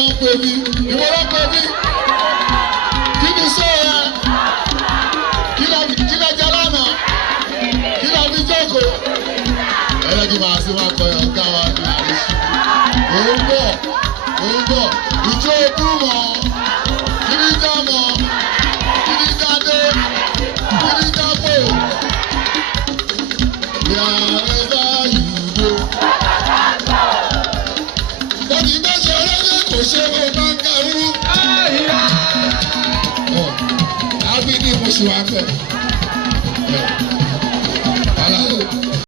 ló ń pè mí ìwọ ló ń pè mí kí ni sọ yẹ kí ló jẹ lánàá kí ló fi jókòó ẹ̀rọ kí màá sí wọn kọ ẹ̀ ọ̀gá wa ní àrísí òun bọ̀ ìjọ ogún mọ̀ kí ni já mọ̀ kí ni já dé kí ni já pò yàrá yìí dé. Bọ́dì bá ṣe ọlọ́dẹ kò ṣe kó máa ń ga rú. Àbí ní mo ṣe wá bẹ̀.